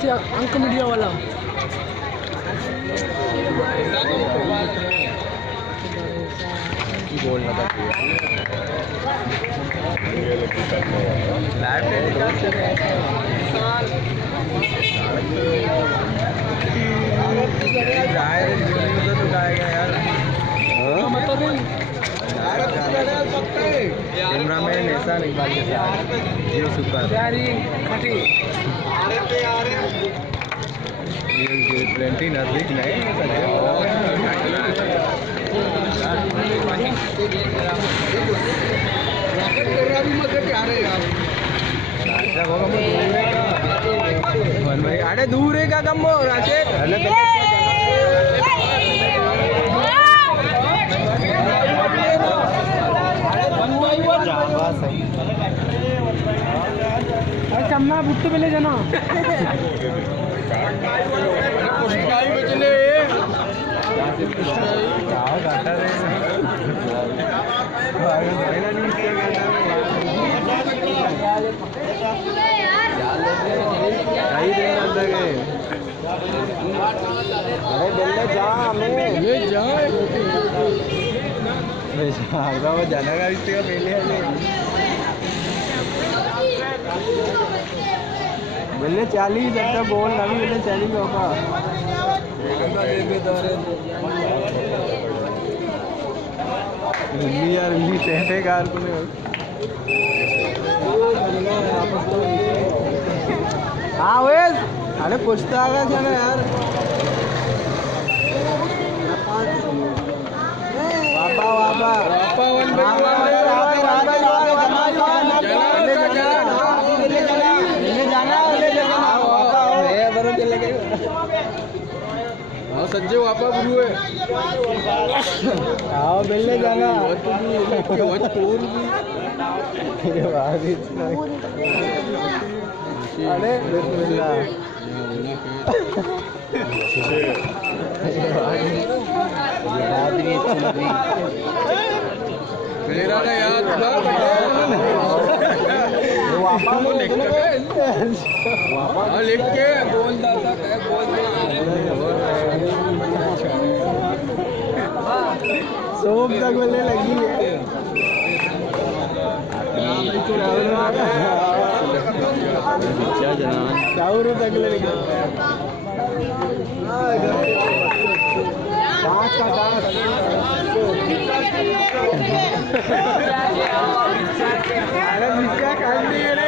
से अंक मीडिया वाला बोलना था कैमरा में ऐसा निकाल के जियो सुपर ये 20 नजदीक नहीं अरे दूर है का कम राशेद चम्मा बुट्टू पे ले जाना अरे जाना का इससे का पहले बोले 40 जब बोल ना बोले 40 होगा यार ये टेंटे कार को हाँ वेज अरे पूछता आगा क्या ना यार वापा वापा वापा वन सज्जे वापा गुरु है आओ मिलने जाना अरे बिस्मिल्लाह मेरा ना याद वापा को लिख के बोल दाता सोम तक मिलने लगी है क्या जनाब 100 रुपये तक लगे 5 का 10 अरे मिर्चा खाती है